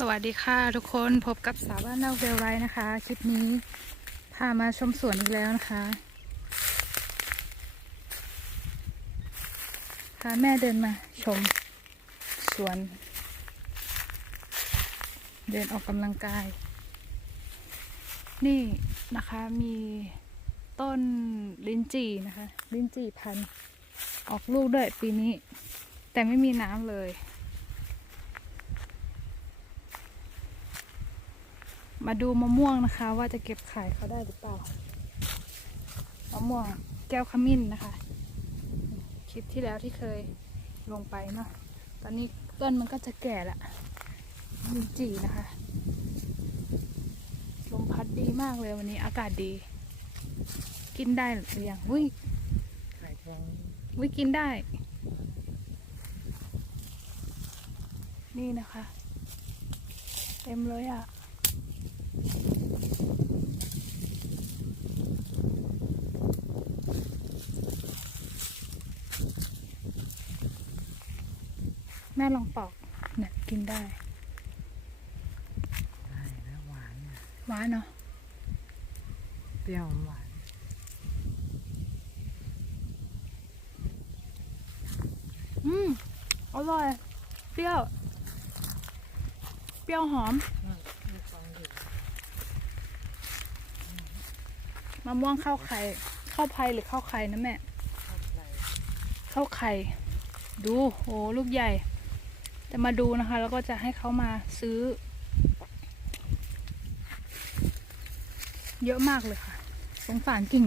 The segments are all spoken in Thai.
สวัสดีค่ะทุกคนพบกับสาวบ้านนอกเวลไรนะคะ คลิปนี้พามาชมสวนอีกแล้วนะคะพาแม่เดินมาชมสวน เดินออกกำลังกาย นี่นะคะมีต้นลิ้นจี่นะคะ ลิ้นจี่พันออกลูกด้วยปีนี้ แต่ไม่มีน้ำเลย มาดูมะม่วงนะคะ ว่าจะเก็บขายเขาได้หรือเปล่ามะม่วงแก้วขมิ้นนะคะ คลิปที่แล้วที่เคยลงไปเนาะตอนนี้ต้นมันก็จะแก่ละลินจีนะคะลมพัดดีมากเลยวันนี้อากาศดี กินได้หรือยังอุ้ยอุ้ยกินได้ นี่นะคะ เต็มเลยอะ่ะ แม่ลองปอกเนี่ยกินได้ ได้แล้วหวานน่ะหวานเนาะเปรี้ยวหวาน อืม อร่อย เปรี้ยว เปรี้ยวหอมมีฟองอยู่ มะม่วงข้าวไข่ข้าวไผ่หรือข้าวไข่นะแม่ข้าวไข่ดูโอ้ลูกใหญ่ จะมาดูนะคะ แล้วก็จะให้เขามาซื้อ เยอะมากเลยค่ะ สงสารกิ่ง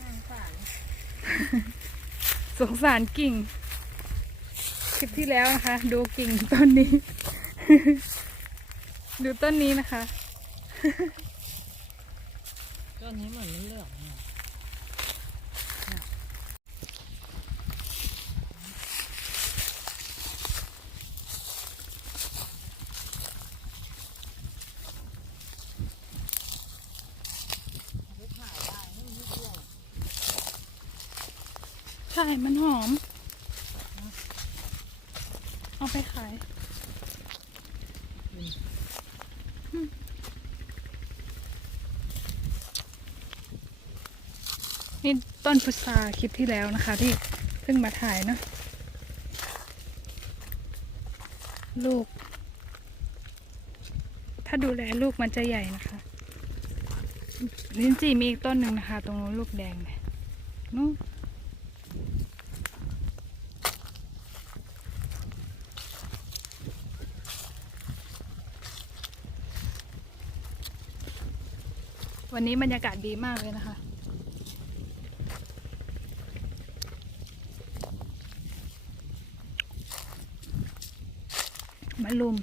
น่าสาร สงสารกิ่ง คลิปที่แล้วนะคะ ดูกิ่งต้นนี้ ดูต้นนี้นะคะ ต้นนี้เหมือนเหลืองเนี่ยไม่ขายได้ไม่มีเปรี้ยว ใช่มันหอม เอาไปขายนี่ต้นพุทราคลิปที่แล้วนะคะที่เพิ่งมาถ่ายเนอะลูก ถ้าดูแลลูกมันจะใหญ่นะคะลิ้นจี่มีอีกต้นหนึ่งนะคะ ตรงนู้นลูกแดงเนี่ยนู้น วันนี้บรรยากาศดีมากเลยนะคะ มาลุม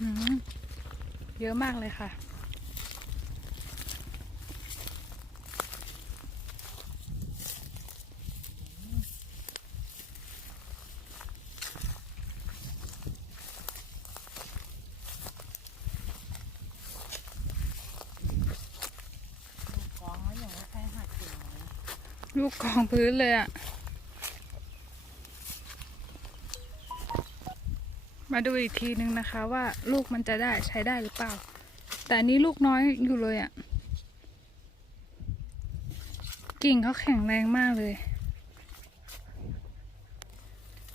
อืมเยอะมากเลยค่ะ ฟองแล้วอย่างว่าใครหักกิ่งเลย ลูกกองพื้นเลยอะมาดูอีกทีนึงนะคะว่าลูกมันจะได้ใช้ได้หรือเปล่า แต่อันนี้ลูกน้อยอยู่เลยอะกิ่งเขาแข็งแรงมากเลย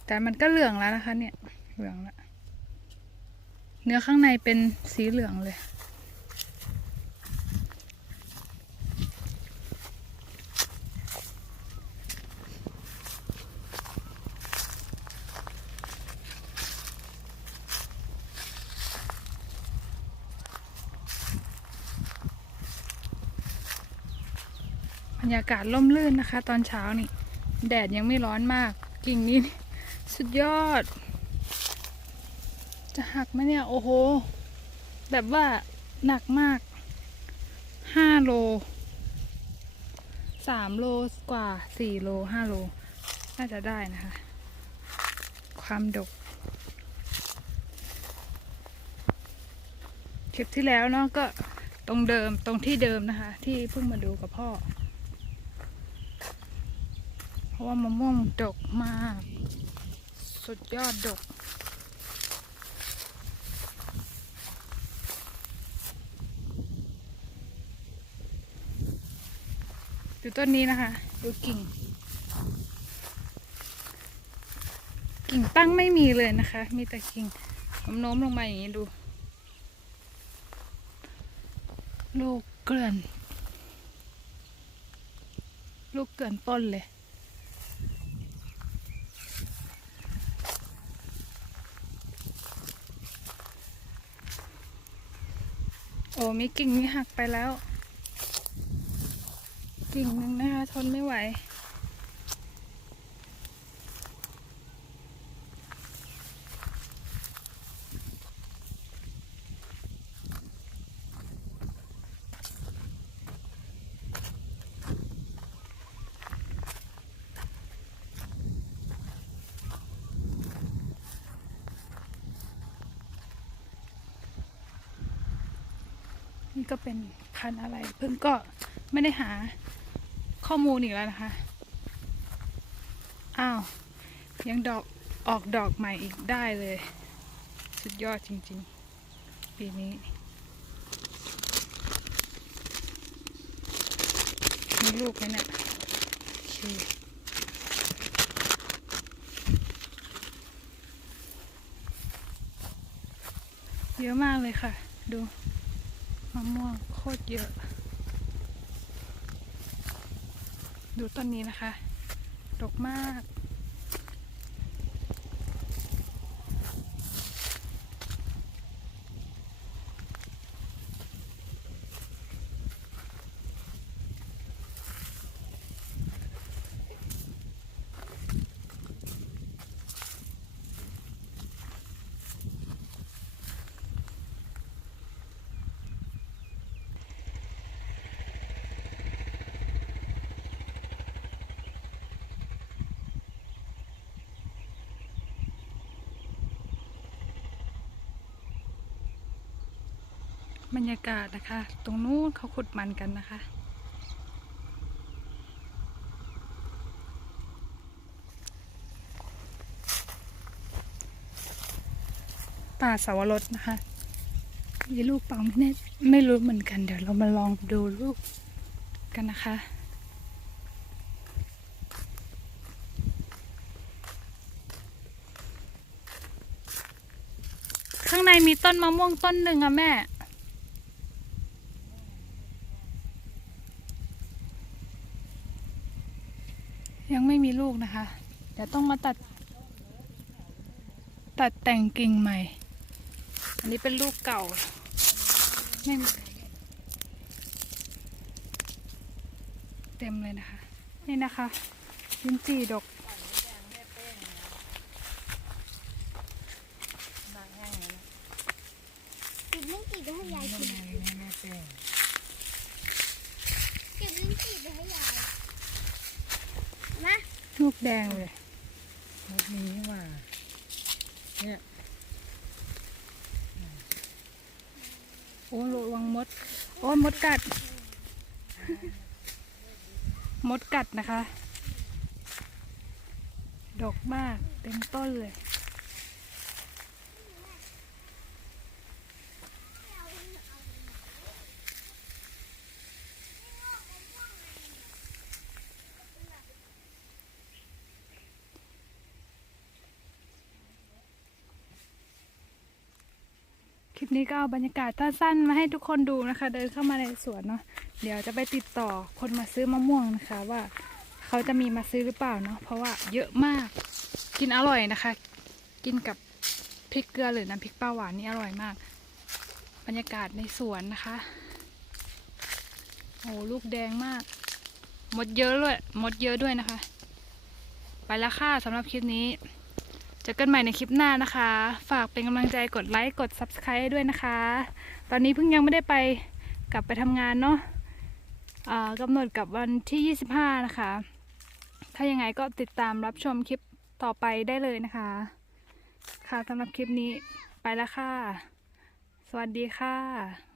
แต่มันก็เหลืองแล้วนะคะเนี่ยเหลืองแล้วเนื้อข้างในเป็นสีเหลืองเลย รรยากาศร่มรื่นนะคะ ตอนเช้านี่ แดดยังไม่ร้อนมาก กิ่งนี้สุดยอด จะหักไหมเนี่ย โอ้โห แบบว่าหนักมากห้าโลสามโลกว่าสี่โลห้าโล น่าจะได้นะคะ ความดกคลิปที่แล้วเนาะก็ตรงเดิมตรงที่เดิมนะคะ ที่เพิ่งมาดูกับพ่อ ราะว่ามะม่วงดกมาก สุดยอดดก ดูต้นนี้นะคะ ดูกิ่ง กิ่งตั้งไม่มีเลยนะคะ มีแต่กิ่งโน้มลงมาอย่างนี้ดู ลูกเกลื่อน ลูกเกลื่อนต้นเลย มีกิ่งนี้หักไปแล้ว กิ่งหนึ่งนะคะ ทนไม่ไหว นี่ก็เป็นพันอะไร เพิ่งก็ไม่ได้หาข้อมูลอีกแล้วนะคะ อ้าว ยังดอกออกดอกใหม่อีกได้เลย สุดยอดจริงๆ ปีนี้ มีลูกไหมเนี่ยโอเคเยอะมากเลยค่ะ ดู มะม่วงโคตรเยอะ ดูต้นนี้นะคะ ดกมาก บรรยากาศนะคะ ตรงนู้นเขาขุดมันกันนะคะป่าสาวรสนะคะมีลูกเปล่าไม่แน่ไม่รู้เหมือนกัน เดี๋ยวเรามาลองดูลูกกันนะคะข้างในมีต้นมะม่วงต้นหนึ่งอะแม่ ยังไม่มี ลูกนะคะ เดี๋ยวต้องมาตัด ตัดแต่งกิ่งใหม่ อันนี้เป็นลูกเก่าไม่เต็มเลยนะคะ นี่นะคะลิ้นจี่ดกเก็บลิ้นจี่ไปให้ยายกินเก็บลิ้นจี่ไปให้ยายมา ลูกแดงเลยมดนี้ว่าเนี่ยโอ้ระวังมด โอ้มดกัด มดกัดนะคะดกมากเต็มต้นเลย ลิปนี้ก็เอาบรรยากาศสั้นๆมาให้ทุกคนดูนะคะ เดินเข้ามาในสวนเนาะเดี๋ยวจะไปติดต่อคนมาซื้อมะม่วงนะคะ ว่าเขาจะมีมาซื้อหรือเปล่าเนาะเพราะว่าเยอะมากกินอร่อยนะคะ กินกับพริกเกลือหรือน้ำพริกปลาหวานนี่อร่อยมาก บรรยากาศในสวนนะคะโอ้ลูกแดงมาก หมดเยอะด้วยหมดเยอะด้วยนะคะ ไปแล้วค่ะสำหรับคลิปนี้ เจอกันใหม่ในคลิปหน้านะคะ ฝากเป็นกำลังใจกดไลค์กด Subscribe ด้วยนะคะ ตอนนี้เพิ่งยังไม่ได้ไปกลับไปทำงานเนาะกำหนดกับวันที่ 25 นะคะ ถ้ายังไงก็ติดตามรับชมคลิปต่อไปได้เลยนะคะ ค่ะสำหรับคลิปนี้ไปแล้วค่ะ สวัสดีค่ะ